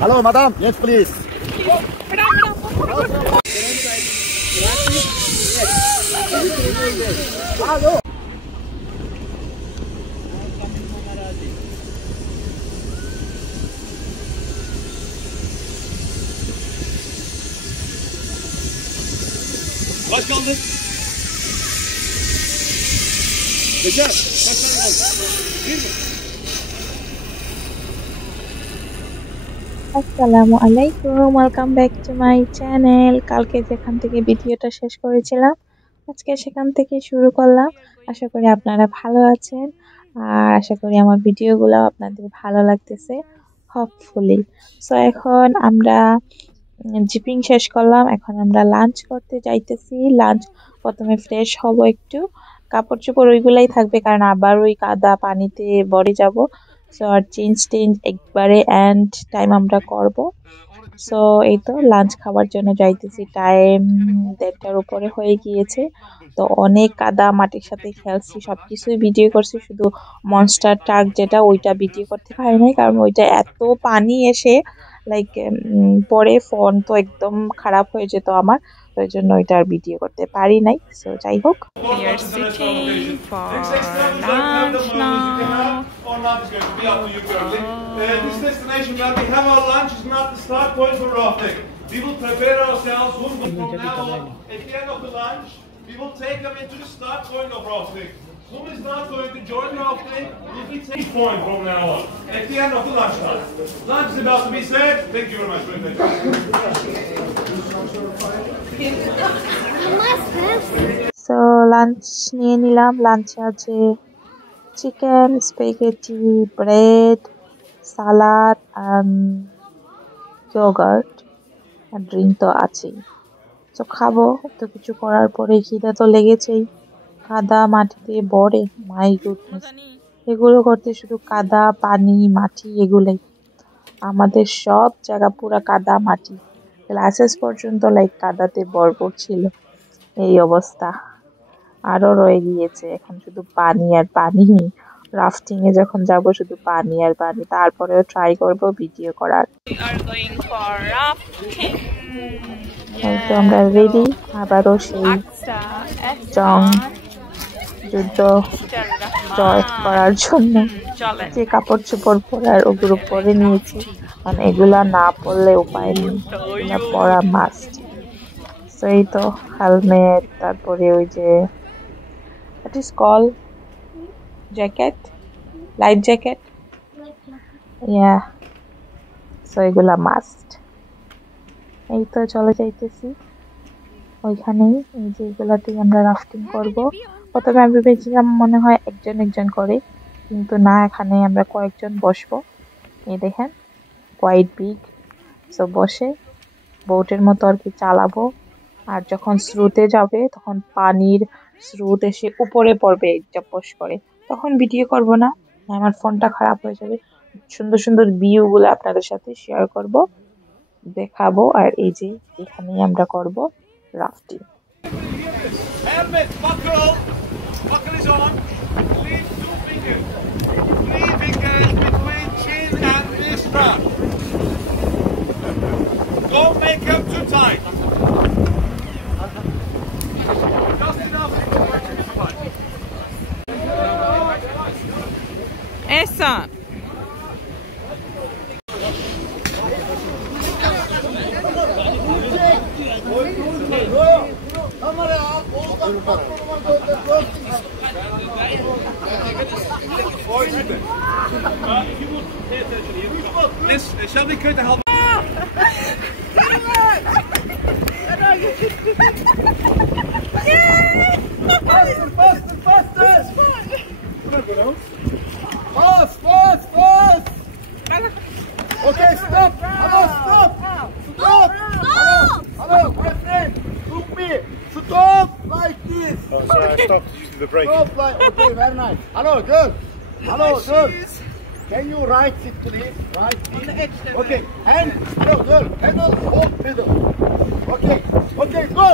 Hello, madam. Yes, please. Hello. Kaç kaldı? Geçer. Kaç tane kaldı? Bir mi? আসসালামু আলাইকুম, welcome back to my channel. কালকে যেখান থেকে ভিডিওটা শেষ করেছিলাম আজকে সেখান থেকে শুরু করলাম। আশা করি আপনারা ভালো আছেন আর আশা করি আমার ভিডিওগুলো আপনাদের ভালো লাগতেছে হোপফুলি। সো এখন আমরা জিপিং শেষ করলাম, এখন আমরা লাঞ্চ করতে যাইতেছি। লাঞ্চ প্রথমে ফ্রেশ হব, একটু কাপড় চোপড় ওইগুলাই থাকবে কারণ আবার ওই কাদা পানিতে বড়ে যাব। সো আর চেঞ্জ একবারে এন্ড টাইম আমরা করব। সো এই তো লাঞ্চ খাবার জন্য যাইতেছি, টাইম 1:30টার উপরে হয়ে গিয়েছে। তো অনেক কাদা মাটির সাথে খেলছি, সবকিছুই ভিডিও করছি, শুধু মনস্টার ট্রাক যেটা ওইটা ভিডিও করতে পারি নাই কারণ ওইটা এত পানি এসে লাইক পরে ফোন তো একদম খারাপ হয়ে যেত আমার, ওই জন্য ওইটা আর ভিডিও করতে পারি নাই। সো যাই হোক, we are sitting for lunch now. This destination where we have our lunch is not the start point for rafting. We will prepare ourselves from now on. At the end of the lunch, we will take them into the start point of rafting. Who is not going to join rafting will be taking point from now on. At the end of the lunch time. Lunch is about to be served. Thank you very much. So lunch নিয়ে নিলাম। লাঞ্চে আছে chicken, spaghetti, bread, সালাদ, yogurt আর drink তো আছেই। তো খাবো, তো কিছু করার পরে খিদা তো লেগেছেই। কাদা মাটিতে বড়ে, মাই গুডনেস, এগুলো করতে শুধু কাদা পানি মাটি এগুলাই, আমাদের সব জায়গা পুরা কাদা মাটি, গ্লাসেস পর্যন্ত লাইক কাদাতে ভরপুর ছিল। এই অবস্থা, আরো রয়ে গিয়েছে এখন শুধু পানি আর পানি। রাফটিং এ যখন যাব শুধু পানি আর পানি, তারপরেও ট্রাই করব ভিডিও করার। তো আমরা রেডি আবারও সেই জং যুদ্ধ জয় করার জন্য। যে কাপড় চোপড় পরার ওগুলো পরে নিয়েছি, কারণ এগুলা না পরলে উপায় নেই, এগুলা পরা মাস্ট। এই তো হেলমেট, তারপরে ওই যে what is called jacket, life jacket, yeah, so এগুলা মাস্ট। এই তো চলে যাইতেছি ওইখানেই, এই যে এগুলাতেই আমরা রাফটিং করব। প্রথমে আমি ভেবেছিলাম মনে হয় একজন করে, কিন্তু না, এখানে আমরা কয়েকজন বসবো। এই দেখেন কোয়াইট বিগ, সো বসে বোটের মতো আর কি চালাবো। আর যখন স্রোতে যাবে তখন পানির স্রোত এসে উপরে পড়বে জপস করে, তখন ভিডিও করব না, আমার ফোনটা খারাপ হয়ে যাবে। সুন্দর সুন্দর ভিউ গুলো আপনাদের সাথে শেয়ার করব, দেখাবো। আর এই যে এখানেই আমরা করব rafting. Helmet, buckle. Buckle is on. Leave 2 fingers. 3 fingers between chin and wrist strap. Don't make them too tight. Just enough to work this part. Ehsan. Shall we cut the helmet? Fast! Okay, stop! Hello, stop! Hello, my friend! Look me! Stop like this! Oh, sorry, I stopped using the brake. Stop like, okay, very nice. Hello, girl! Hello, girl! Can you right it, please? Right it. Okay, hand. Hello, girl. Pedal, hold pedal. Okay, go!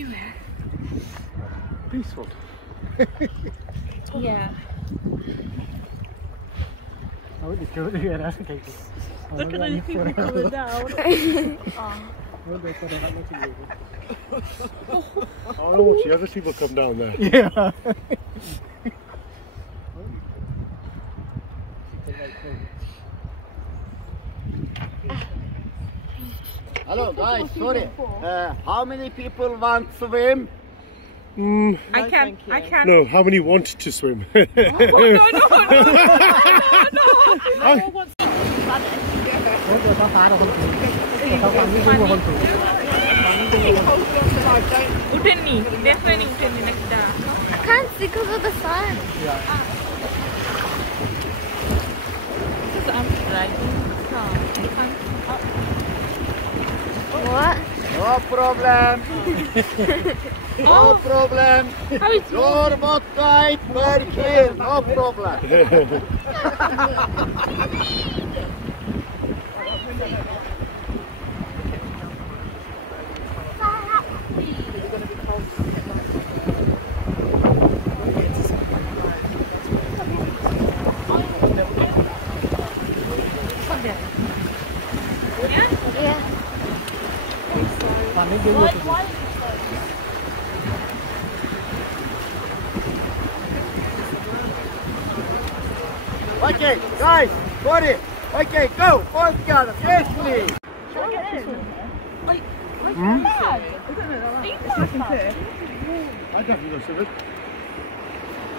everywhere. Peaceful. Yeah. Look Look at these people coming down. Oh, watch the other people come down there. Yeah. Hello guys, sorry. How many people want to swim? I can. No, how many want to swim? No. Utani, definitely Utani next day. I can't see because of the sun. Because I'm driving. What? No problem. No problem. How is Your vodka is very clear. No problem. Yeah. Okay, guys, sorry. Okay, go. All together. Yes, please. I definitely go swim.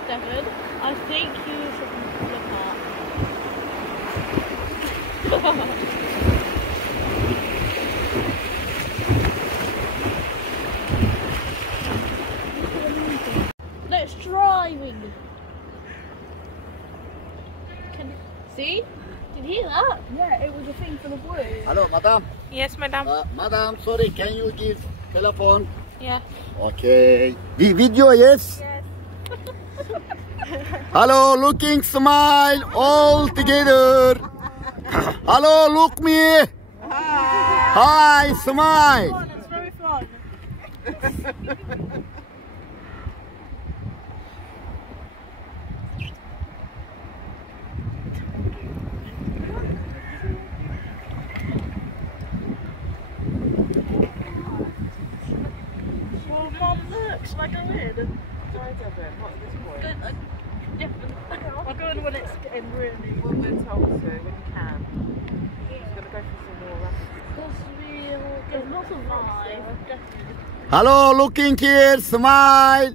David, I think you should look up. Let's driving. See? Did you hear that? Yeah, it was a thing full of wood. Hello, madam. Yes, madam. Madam, sorry, can you give telephone? Yeah. Okay. Video, yes? Yes. Hello, looking, smile, all together. Hello, look me. Hi, smile. It's very fun. Well, Mum, look, should I go in? I'll go in when it's getting really. When we're told to, when you can. She's going to go for some more rapids. Because we'll get lots of live, definitely. Hello, looking here, smile.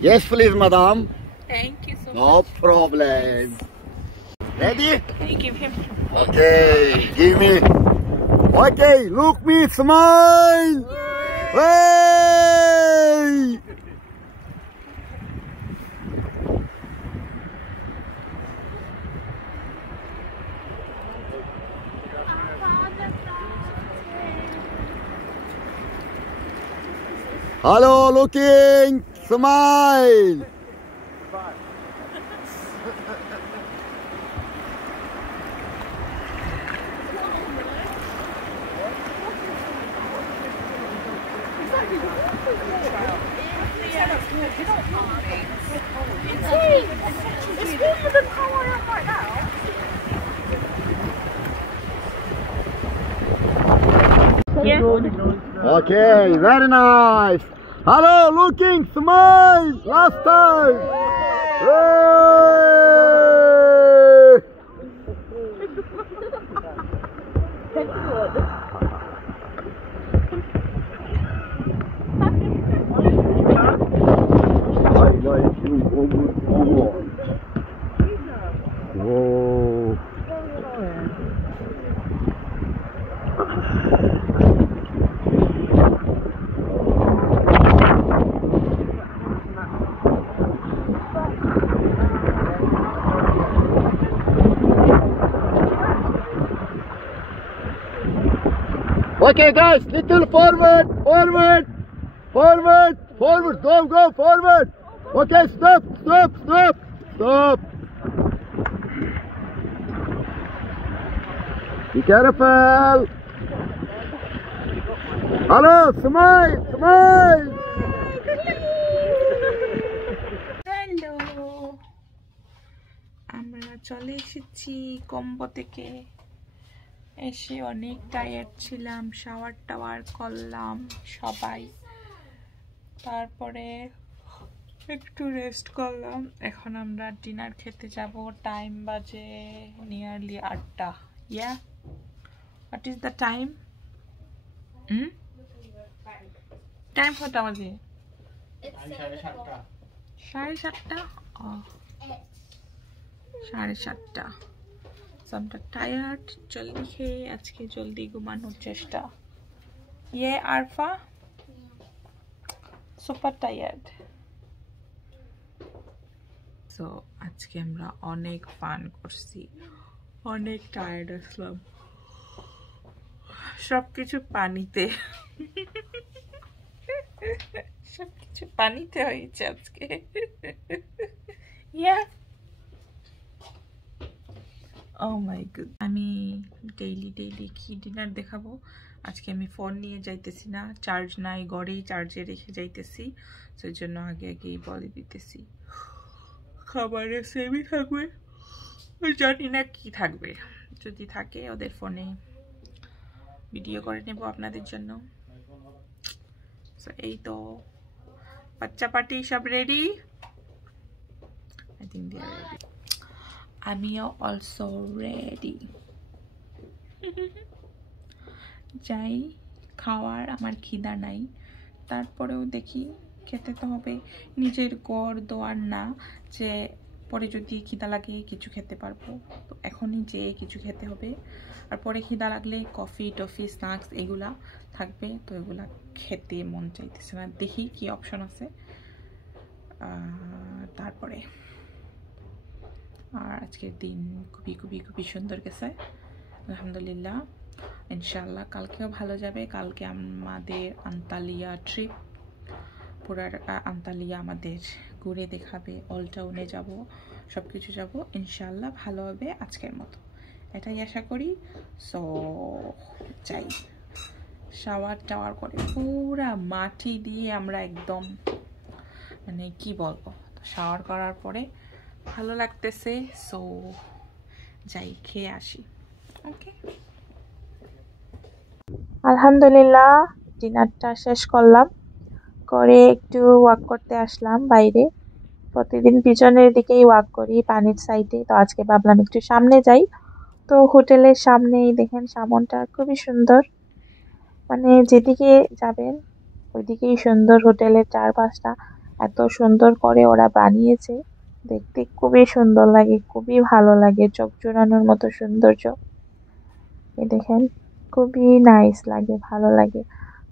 Yes, please, madam. Thank you so much. No problem. Ready? Can you give him? Okay, give me. Okay, look me, smile. Hey! Hello, looking, smile. It's warmer than how I am right now. Yeah. Okay, very nice. Hello, looking, smile. Last time. Whoa. Okay guys, little forward, forward, forward, forward, go, go, forward. Okay, stop, stop, stop, stop. Be careful. Hello, smile, smile. Hello, আমরা চলে এসেছি combo থেকে। এসে অনেক tired ছিলাম, shower tower করলাম সবাই, তারপরে একটু রেস্ট করলাম। এখন আমরা ডিনার খেতে যাব। টাইম বাজে নিয়ারলি 8টা। Yeah, what is the time? Time কটা বাজে? 7:30। ও 7:30। আমরা টায়ার্ড, জলদি খেয়ে আজকে জলদি ঘুমানোর চেষ্টা। ইয়ে আরফা সুপার টায়ার্ড। সো আজকে আমরা অনেক ফান করছি, অনেক টায়ার্ড আসলাম, সবকিছু পানিতে সবকিছু পানিতে হয়েছে আজকে। ইয়া, ও মাই গড। আমি ডেইলি কি ডিনার দেখাবো। আজকে আমি ফোন নিয়ে যাইতেছি না, চার্জ নাই ঘরেই, চার্জে রেখে যাইতেছি, সেই জন্য আগেই বলে দিতেছি। খাবারে সেমই থাকবে, জানি না কি থাকবে, যদি থাকে ওদের ফোনে ভিডিও করে নেব আপনাদের জন্য। এই তো বাচ্চা পার্টি সব ready, I think they are ready, আমিও অলসো রেডি। যাই খাওয়ার, আমার খিদা নাই, তারপরেও দেখি খেতে তো হবে। নিজের ঘর দোয়ার না যে পরে যদি খিদা লাগে কিছু খেতে পারবো, তো এখনই যে কিছু খেতে হবে। আর পরে খিদা লাগলে কফি টফি স্ন্যাক্স এগুলা থাকবে, তো এগুলা খেতে মন চাইতেছে না। দেখি কি অপশন আছে তারপরে। আর আজকের দিন খুবই সুন্দর গেছে আলহামদুলিল্লাহ। ইনশাআল্লাহ কালকেও ভালো যাবে। কালকে আমাদের আন্তালিয়া ট্রিপ, পুরা আন্তালিয়া আমাদের ঘুরে দেখাবে, অল টাউনে যাব, সব কিছু যাব। ইনশাআল্লাহ ভালো হবে আজকের মতো, এটাই আশা করি। সো যাই, শাওয়ার টাওয়ার করে পুরা মাটি দিয়ে আমরা একদম মানে কি বলবো, শাওয়ার করার পরে ভালো লাগতেছে। সো যাই খেয়ে আসি। ওকে, আলহামদুলিল্লাহ ডিনারটা শেষ করলাম, করে একটু ওয়াক করতে আসলাম বাইরে। প্রতিদিন পিছনের দিকেই ওয়াক করি পানির সাইডে, তো আজকে ভাবলাম একটু সামনে যাই। তো হোটেলের সামনেই দেখেন সামনটা খুবই সুন্দর, মানে যেদিকে যাবেন ওইদিকেই সুন্দর। হোটেলের চারপাশটা এত সুন্দর করে ওরা বানিয়েছে, দেখতে খুবই সুন্দর লাগে, খুবই ভালো লাগে, চোখ জোড়ানোর মতো সৌন্দর্য। এই দেখেন খুবই নাইস লাগে, ভালো লাগে।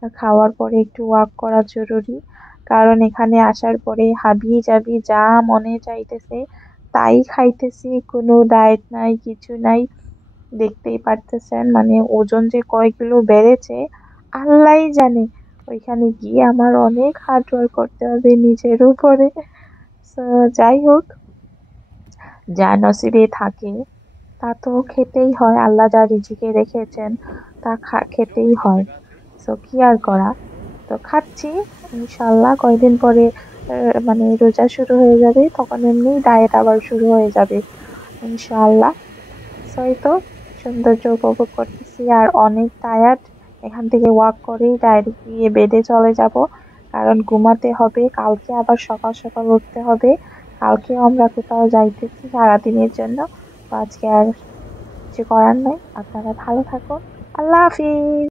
আর খাওয়ার পরে একটু ওয়াক করা জরুরি, কারণ এখানে আসার পরে হাবি জাবি যা মনে চাইতেছে তাই খাইতেছি, কোনো ডায়েট নাই কিছু নাই। দেখতেই পারতেছেন মানে ওজন যে কয় কিলো বেড়েছে আল্লাহই জানে। ওইখানে গিয়ে আমার অনেক হার্ড ওয়ার্ক করতে হবে নিজের উপরে। যাই হোক, যা নসিবে থাকে তা তো খেতেই হয়, আল্লাহ যা রিজিকে রেখেছেন তা খেতেই হয়। সো কি আর করা, তো খাচ্ছি। ইনশাল্লাহ কয়েকদিন পরে মানে রোজা শুরু হয়ে যাবে, তখন এমনি ডায়েট আবার শুরু হয়ে যাবে ইনশাআল্লাহ। সো এই তো সৌন্দর্য উপভোগ করতেছি, আর অনেক টায়ার্ড। এখান থেকে ওয়াক করেই ডাইরেক্ট গিয়ে বেডে চলে যাব, কারণ ঘুমাতে হবে। কালকে আবার সকাল সকাল উঠতে হবে, কালকেও আমরা কোথাও যাইতেছি সারাদিনের জন্য। তো আজকে আর কিছু করার নাই। আপনারা ভালো থাকুন, আল্লাহ হাফিজ।